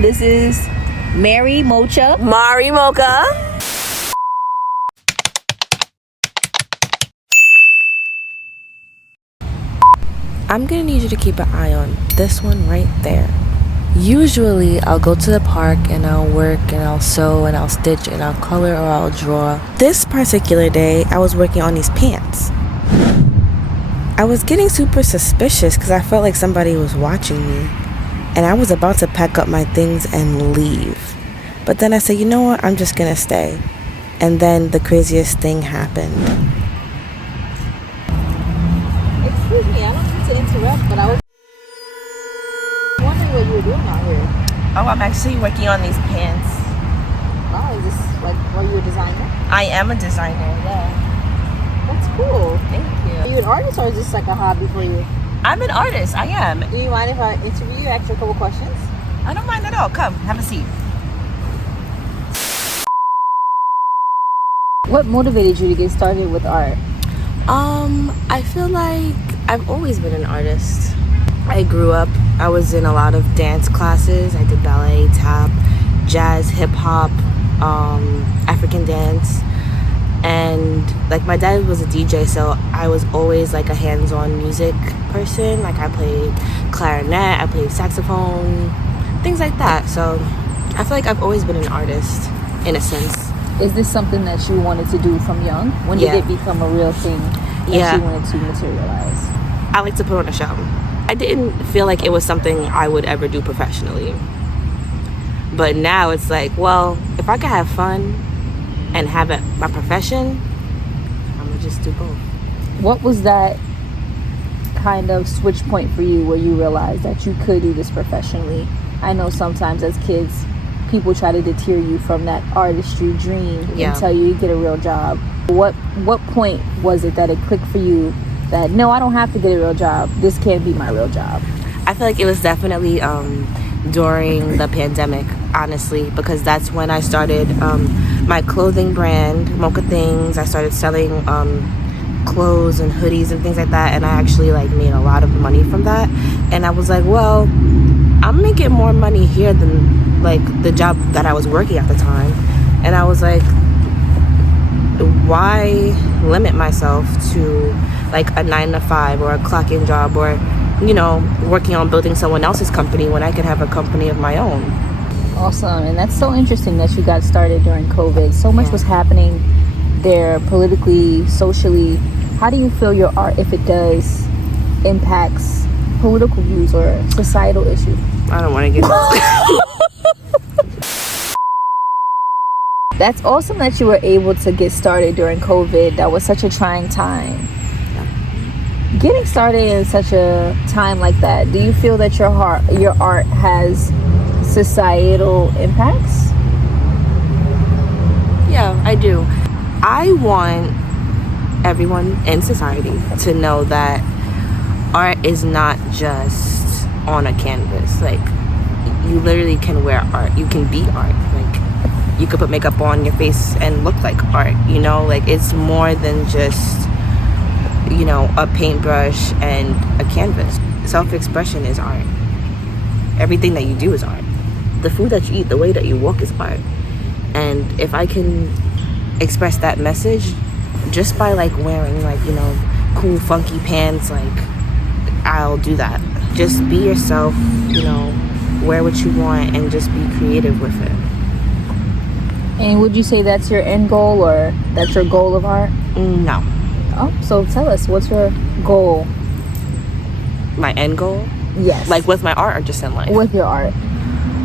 This is Mary Mocha. Mari Mocha. I'm gonna need you to keep an eye on this one right there. Usually I'll go to the park and I'll work and I'll sew and I'll stitch and I'll color or I'll draw. This particular day I was working on these pants. I was getting super suspicious because I felt like somebody was watching me, and I was about to pack up my things and leave. But then I said, you know what, I'm just gonna stay. And then the craziest thing happened. Excuse me, I don't mean to interrupt, but I was wondering what you were doing out here. Oh, I'm actually working on these pants. Oh, is this like, are you a designer? I am a designer, yeah. That's cool. Thank you. Are you an artist or is this like a hobby for you? I'm an artist, I am. Do you mind if I interview you, ask you a couple questions? I don't mind at all. Come, have a seat. What motivated you to get started with art? I feel like I've always been an artist. I grew up, I was in a lot of dance classes. I did ballet, tap, jazz, hip hop, African dance. And like my dad was a DJ, so I was always like a hands-on music person. Like I played clarinet, I played saxophone, things like that. So I feel like I've always been an artist in a sense. Is this something that you wanted to do from young? When did it become a real thing that you wanted to materialize? I like to put on a show. I didn't feel like it was something I would ever do professionally. But now it's like, well, if I could have fun and have it my profession, I'm gonna just do both. What was that kind of switch point for you where you realized that you could do this professionally? I know sometimes as kids, people try to deter you from that artistry dream until you get a real job. What point was it that it clicked for you that, no, I don't have to get a real job, this can be my real job? I feel like it was definitely during the pandemic, honestly, because that's when I started my clothing brand, Mocha Things. I started selling clothes and hoodies and things like that, and I actually like made a lot of money from that. And I was like, well, I'm making more money here than like the job that I was working at the time. And I was like, why limit myself to like a 9-to-5 or a clock-in job, or you know, working on building someone else's company when I could have a company of my own. Awesome. And that's so interesting that you got started during COVID. So much was happening there politically, socially. How do you feel your art, if it does, impacts political views or societal issues? I don't want to get That's awesome that you were able to get started during COVID. That was such a trying time. Getting started in such a time like that, do you feel that your art has societal impacts? Yeah, I do. I want everyone in society to know that art is not just on a canvas. Like, you literally can wear art. You can be art. Like, you could put makeup on your face and look like art, you know? Like, it's more than just, you know, a paintbrush and a canvas. Self-expression is art. Everything that you do is art. The food that you eat, the way that you walk is art. And if I can express that message just by like wearing like, you know, cool funky pants, like I'll do that. Just be yourself, you know, wear what you want and just be creative with it. And would you say that's your end goal, or that's your goal of art? No. Oh, so tell us, what's your goal? My end goal? Yes. Like with my art or just in life? With your art.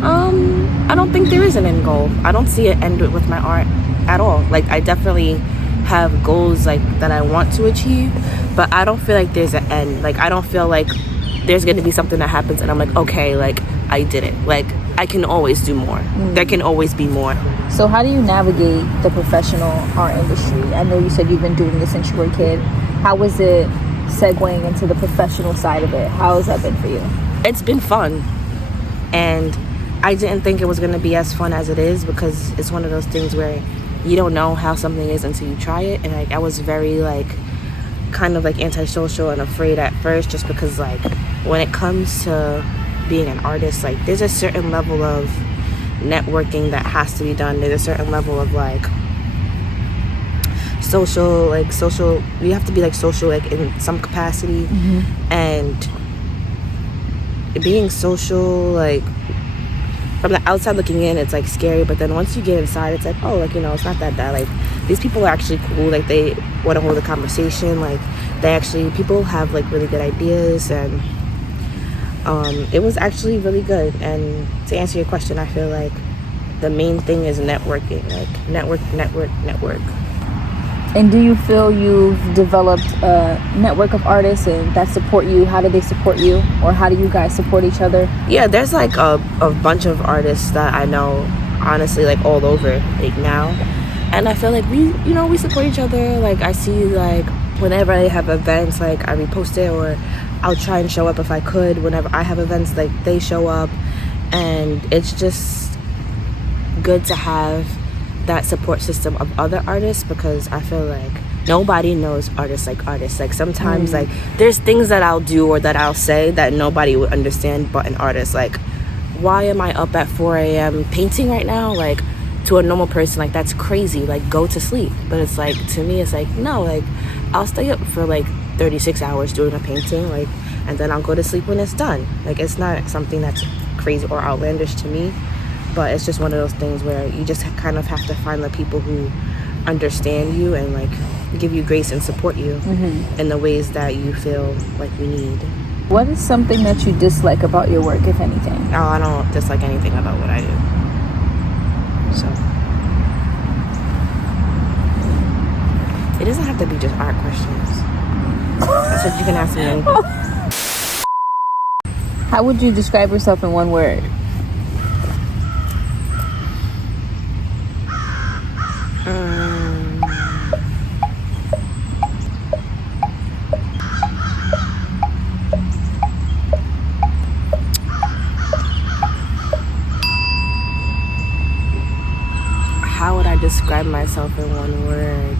I don't think there is an end goal. I don't see it end with my art at all. Like, I definitely have goals like that I want to achieve, but I don't feel like there's an end. Like, I don't feel like there's going to be something that happens and I'm like, okay, like I did it. Like, I can always do more. There can always be more. So how do you navigate the professional art industry? I know you said you've been doing this since you were a kid. How was it segueing into the professional side of it? How has that been for you? It's been fun. And I didn't think it was going to be as fun as it is, because it's one of those things where you don't know how something is until you try it. And I was very like kind of like antisocial and afraid at first, just because like when it comes to being an artist, like there's a certain level of networking that has to be done. There's a certain level of like social, you have to be like social, like in some capacity. And being social, like from the outside looking in, it's like scary, but then once you get inside, it's like, oh, like, you know, it's not that bad. Like, these people are actually cool. Like, they want to hold a conversation. Like, people have like really good ideas, and it was actually really good. And to answer your question, I feel like the main thing is networking. Like, network. And do you feel you've developed a network of artists and that support you? How do they support you? Or how do you guys support each other? Yeah, there's like a bunch of artists that I know, honestly, like all over, like now. And I feel like we support each other. Like, I see, like, whenever I have events, like, I repost it, or I'll try and show up if I could. Whenever I have events, like, they show up. And it's just good to have that support system of other artists, because I feel like nobody knows artists like artists. Like, sometimes like there's things that I'll do or that I'll say that nobody would understand but an artist. Like, why am I up at 4 a.m. painting right now? Like, to a normal person, like, that's crazy. Like, go to sleep. But it's like, to me, it's like, no, like, I'll stay up for like 36 hours doing a painting, like, and then I'll go to sleep when it's done. Like, it's not something that's crazy or outlandish to me. But it's just one of those things where you just kind of have to find the people who understand you and like give you grace and support you in the ways that you feel like you need. What is something that you dislike about your work, if anything? Oh, I don't dislike anything about what I do. So it doesn't have to be just art questions. I said you can ask me anything. How would you describe yourself in one word? How would I describe myself in one word?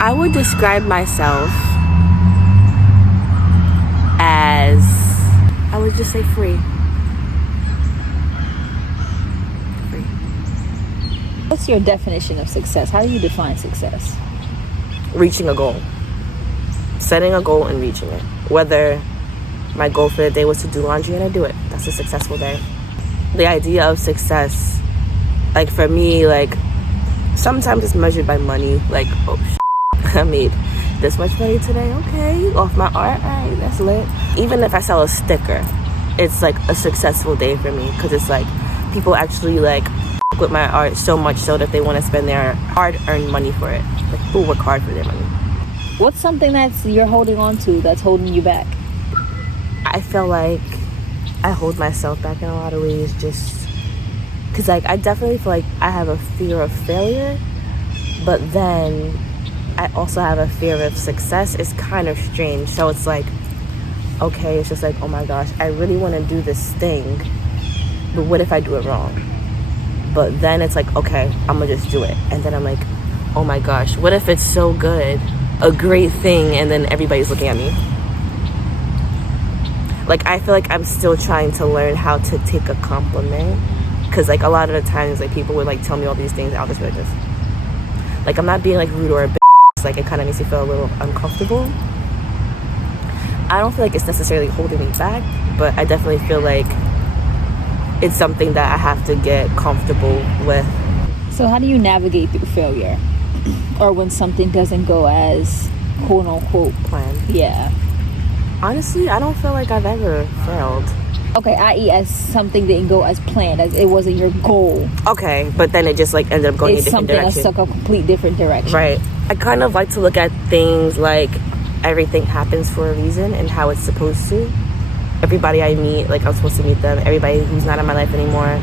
I would describe myself as, I would just say free. What's your definition of success? How do you define success? Reaching a goal. Setting a goal and reaching it. Whether my goal for the day was to do laundry and I do it, that's a successful day. The idea of success, like, for me, like, sometimes it's measured by money. Like, oh, I made this much money today, okay, off my art, alright, that's lit. Even if I sell a sticker, it's like a successful day for me, because it's like people actually like with my art so much so that they want to spend their hard-earned money for it. Like, people work hard for their money. What's something that's you're holding on to that's holding you back? I feel like I hold myself back in a lot of ways, just because, like, I definitely feel like I have a fear of failure, but then I also have a fear of success. It's kind of strange. So it's like, okay, it's just like, oh my gosh, I really want to do this thing, but what if I do it wrong? But then it's like, okay, I'm gonna just do it. And then I'm like, oh my gosh, what if it's so good, a great thing, and then everybody's looking at me? Like, I feel like I'm still trying to learn how to take a compliment, because, like, a lot of the times, like, people would, like, tell me all these things, I'll just be like this. Like, I'm not being, like, rude or a bitch. Like, it kind of makes me feel a little uncomfortable. I don't feel like it's necessarily holding me back, but I definitely feel like it's something that I have to get comfortable with. So how do you navigate through failure? Or when something doesn't go as quote unquote planned? Yeah. Honestly, I don't feel like I've ever failed. Okay, i.e. as something didn't go as planned, as it wasn't your goal. Okay, but then it just like ended up going in a different direction. It's something that took a complete different direction. Right. I kind of like to look at things like everything happens for a reason and how it's supposed to. Everybody I meet, like, I'm supposed to meet them. Everybody who's not in my life anymore,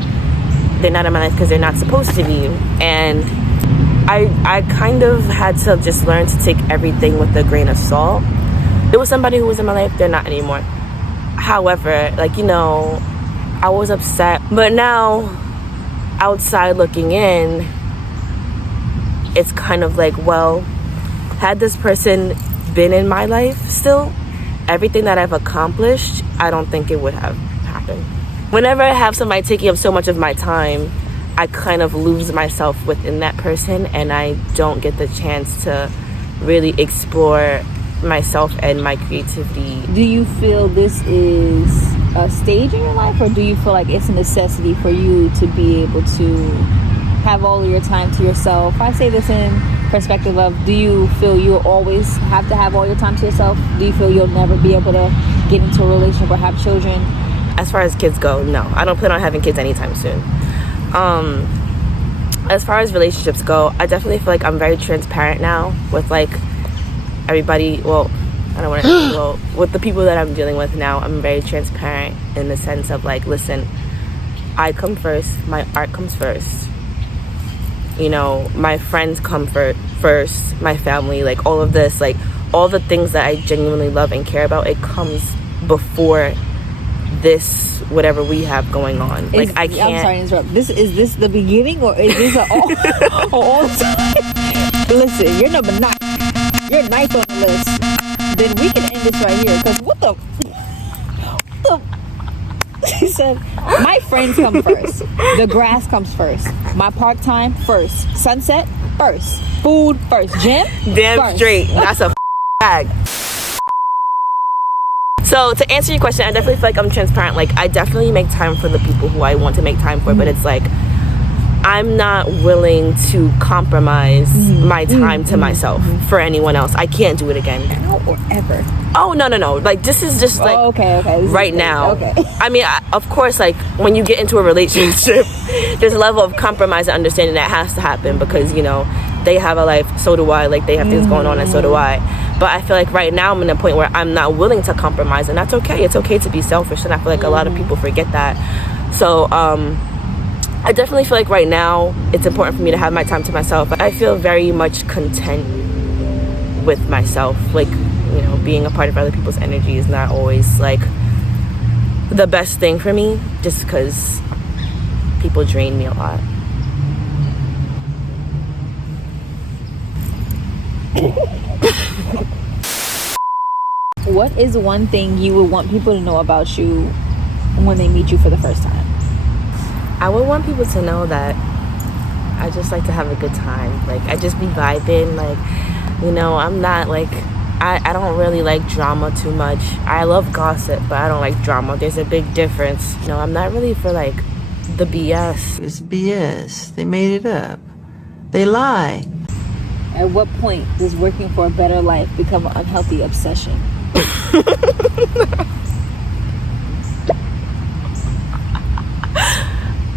they're not in my life because they're not supposed to be. And I kind of had to just learn to take everything with a grain of salt. There was somebody who was in my life, they're not anymore. However, like, you know, I was upset. But now outside looking in, it's kind of like, well, had this person been in my life still, everything that I've accomplished, I don't think it would have happened. Whenever I have somebody taking up so much of my time, I kind of lose myself within that person, and I don't get the chance to really explore myself and my creativity. Do you feel this is a stage in your life, or do you feel like it's a necessity for you to be able to have all of your time to yourself? I say this in perspective of, do you feel you'll always have to have all your time to yourself? Do you feel you'll never be able to get into a relationship or have children? As far as kids go, no. I don't plan on having kids anytime soon. As far as relationships go, I definitely feel like I'm very transparent now with like everybody. Well, I don't want to, well, with the people that I'm dealing with now, I'm very transparent in the sense of like, listen, I come first, my art comes first, you know, my friends come first, my family, like all of this, like all the things that I genuinely love and care about, it comes before this, whatever we have going on. Like, I can't. I'm sorry to interrupt. Is this the beginning, or is this all Listen, you're number 9. You're 9th on the list. Then we can end this right here, because what the she said, my friends come first, the grass comes first, my park time first, sunset first, food first, gym damn first. Straight. That's a bag. So to answer your question, I definitely feel like I'm transparent. Like, I definitely make time for the people who I want to make time for, but it's like, I'm not willing to compromise my time to myself for anyone else. I can't do it again. Now or ever? Oh, no. Like, this is just like, okay. Right now. Okay. I mean, of course, like, when you get into a relationship, there's a level of compromise and understanding that has to happen, because, you know, they have a life, so do I. Like, they have things going on, and so do I. But I feel like right now I'm in a point where I'm not willing to compromise, and that's okay. It's okay to be selfish, and I feel like a lot of people forget that. So, I definitely feel like right now it's important for me to have my time to myself. I feel very much content with myself. Like, you know, being a part of other people's energy is not always like the best thing for me, just because people drain me a lot. What is one thing you would want people to know about you when they meet you for the first time? I would want people to know that I just like to have a good time. Like, I just be vibing. Like, you know, I'm not like, I don't really like drama too much. I love gossip, but I don't like drama. There's a big difference. You know, I'm not really for like the BS. It's BS. They made it up. They lie. At what point does working for a better life become an unhealthy obsession?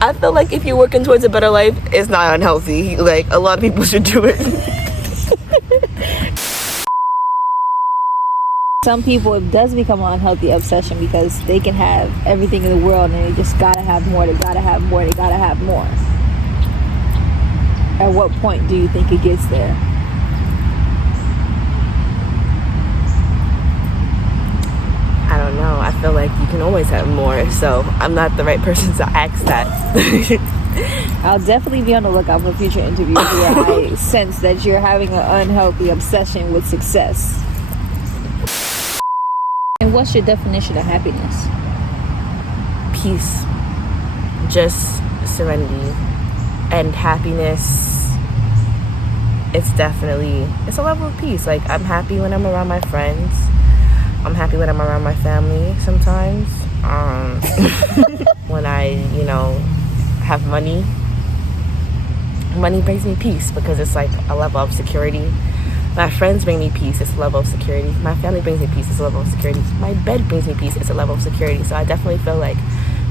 I feel like if you're working towards a better life, it's not unhealthy. Like, a lot of people should do it. Some people, it does become an unhealthy obsession because they can have everything in the world and they just gotta have more, they gotta have more, they gotta have more. At what point do you think it gets there? I don't know. I feel like you can always have more, so I'm not the right person to ask that. I'll definitely be on the lookout for future interviews where I sense that you're having an unhealthy obsession with success. And what's your definition of happiness? Peace. Just serenity. And happiness, it's a level of peace. Like, I'm happy when I'm around my friends. I'm happy when I'm around my family sometimes. When I, you know, have money brings me peace, because it's like a level of security. My friends bring me peace, it's a level of security. My family brings me peace, it's a level of security. My bed brings me peace, it's a level of security. So I definitely feel like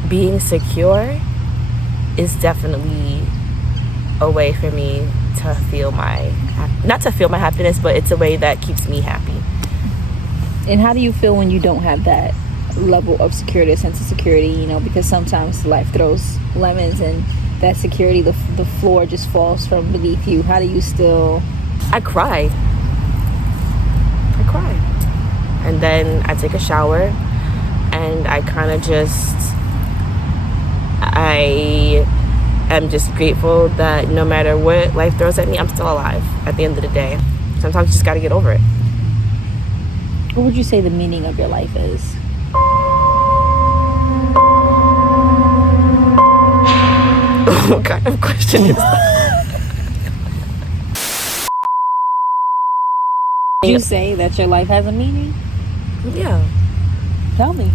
being secure is definitely a way for me to feel not to feel my happiness, but it's a way that keeps me happy. And how do you feel when you don't have that level of security, a sense of security, you know, because sometimes life throws lemons and that security, the floor just falls from beneath you. How do you still... I cry. And then I take a shower and I kind of just, I am just grateful that no matter what life throws at me, I'm still alive at the end of the day. Sometimes you just gotta get over it. What would you say the meaning of your life is? What kind of question is that? Would you say that your life has a meaning? Yeah. Tell me.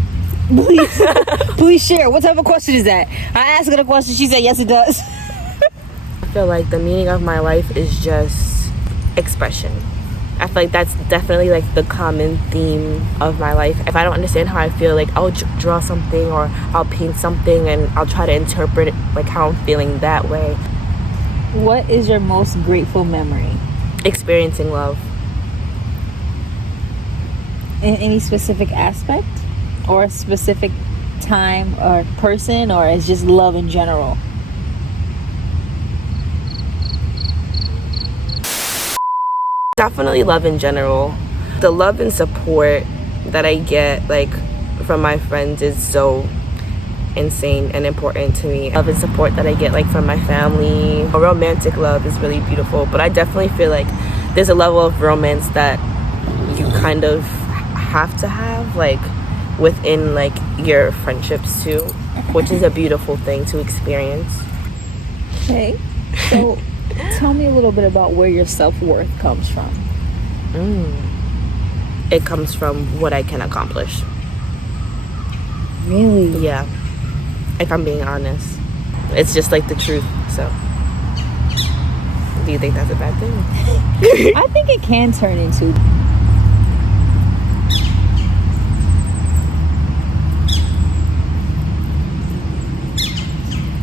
Please, please share. What type of question is that? I asked her the question. She said, yes, it does. I feel like the meaning of my life is just expression. I feel like that's definitely like the common theme of my life. If I don't understand how I feel, like I'll draw something or I'll paint something and I'll try to interpret it like how I'm feeling that way. What is your most grateful memory? Experiencing love. In any specific aspect or a specific time or person, or it's just love in general? Definitely love in general. The love and support that I get like from my friends is so insane and important to me. Love and support that I get like from my family. Romantic love is really beautiful, but I definitely feel like there's a level of romance that you kind of have to have like within like your friendships too, which is a beautiful thing to experience. Okay, so tell me a little bit about where your self-worth comes from. It comes from what I can accomplish. Really? Yeah, if I'm being honest, it's just like the truth. So do you think that's a bad thing? I think it can turn into.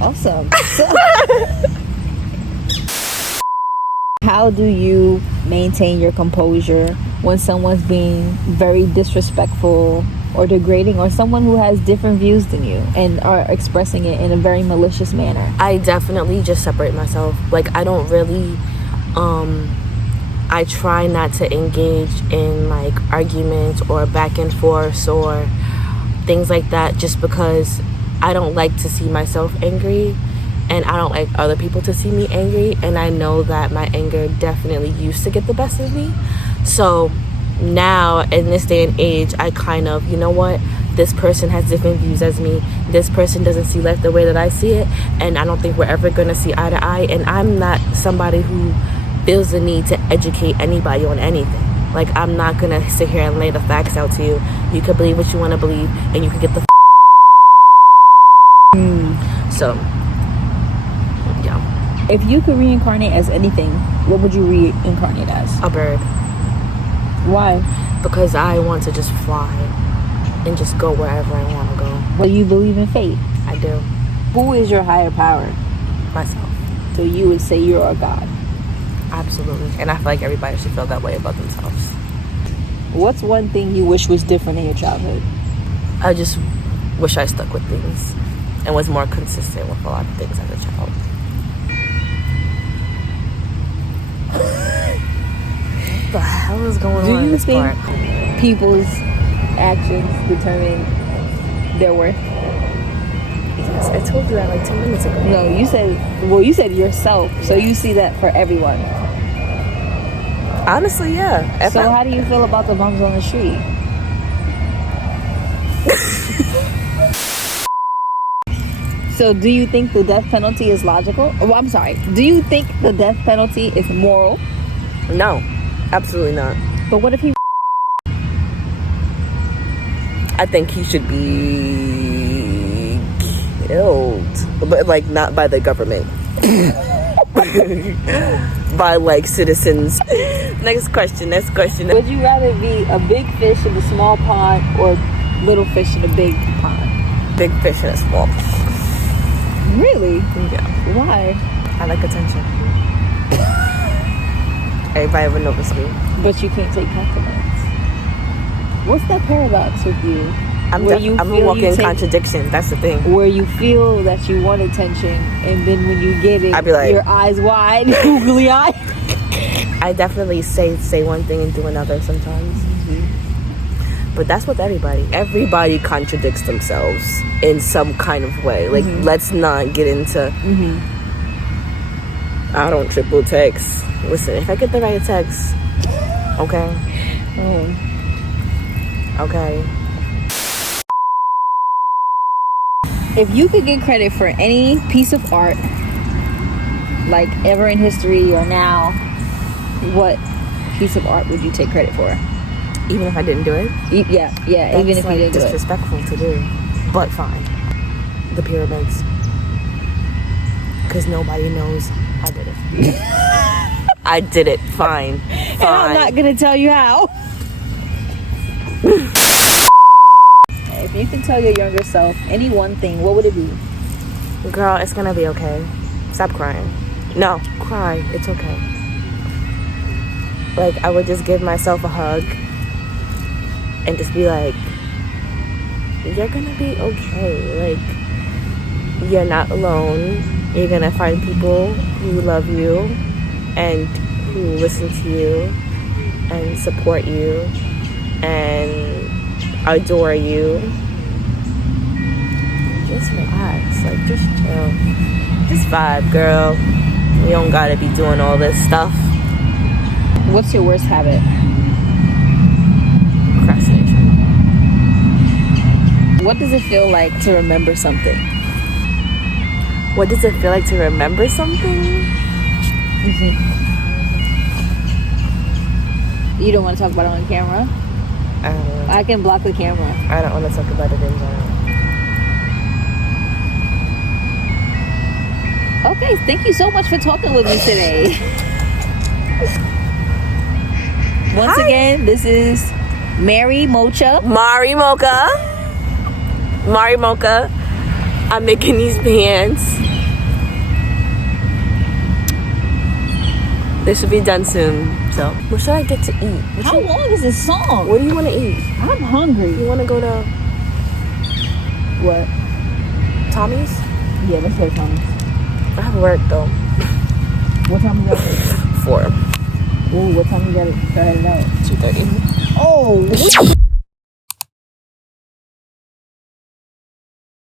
Awesome. So, how do you maintain your composure when someone's being very disrespectful or degrading, or someone who has different views than you and are expressing it in a very malicious manner? I definitely just separate myself. Like I don't really I try not to engage in like arguments or back and forth or things like that, just because I don't like to see myself angry, and I don't like other people to see me angry, and I know that my anger definitely used to get the best of me. So now in this day and age, I kind of, you know what, this person has different views as me, this person doesn't see life the way that I see it, and I don't think we're ever gonna see eye to eye, and I'm not somebody who feels the need to educate anybody on anything. Like I'm not gonna sit here and lay the facts out to you. You can believe what you want to believe, and you can get the So, yeah. If you could reincarnate as anything, what would you reincarnate as? A bird. Why? Because I want to just fly and just go wherever I want to go. Well, you believe in fate. I do. Who is your higher power? Myself. So you would say you're a god. Absolutely. And I feel like everybody should feel that way about themselves. What's one thing you wish was different in your childhood? I just wish I stuck with things and was more consistent with a lot of things as a child. What the hell is going on in this part? People's actions determine their worth? Yes, I told you that like 10 minutes ago. No, you said yourself, so you see that for everyone. Honestly, yeah. So how do you feel about the bums on the street? So do you think the death penalty is logical? Oh, I'm sorry. Do you think the death penalty is moral? No, absolutely not. But what if he... I think he should be killed, but like not by the government. By like citizens. Next question. Would you rather be a big fish in a small pond or little fish in a big pond? Big fish in a small pond. Really? Yeah. Why? I like attention. Everybody would notice me. But you can't take compliments. What's that paradox with you? I'm a walking contradiction. That's the thing. Where you feel that you want attention, and then when you get it, I'd be like, your eyes wide, googly eyed. I definitely say one thing and do another sometimes. But that's with everybody. Everybody contradicts themselves in some kind of way. Like, let's not get into I don't triple text. Listen, if I get the right text, okay? Okay. If you could get credit for any piece of art, like ever in history or now, what piece of art would you take credit for? Even if I didn't do it? Yeah, That's even if you didn't do it. disrespectful to do. But fine. The pyramids. Because nobody knows I did it. I did it. Fine. And I'm not going to tell you how. If you could tell your younger self any one thing, what would it be? Girl, it's gonna be okay. Stop crying. No, cry. It's okay. Like, I would just give myself a hug and just be like, you're gonna be okay. Like, you're not alone. You're gonna find people who love you and who listen to you and support you and adore you. Just relax, like, just chill, just vibe, girl. You don't gotta be doing all this stuff. What's your worst habit? Procrastination. What does it feel like to remember something? What does it feel like to remember something? You don't want to talk about it on camera? I don't know. I can block the camera. I don't want to talk about it in general. Okay, thank you so much for talking with me today. Once again, this is Mary Mocha. Mari Mocha. I'm making these pants. They should be done soon. So, what should I get to eat? How long is this song? What do you want to eat? I'm hungry. You want to go to What? Tommy's? Yeah, let's go to Tommy's. I have work though. What time you got? 4. Ooh, what time you got to head it out? 2:30. Oh!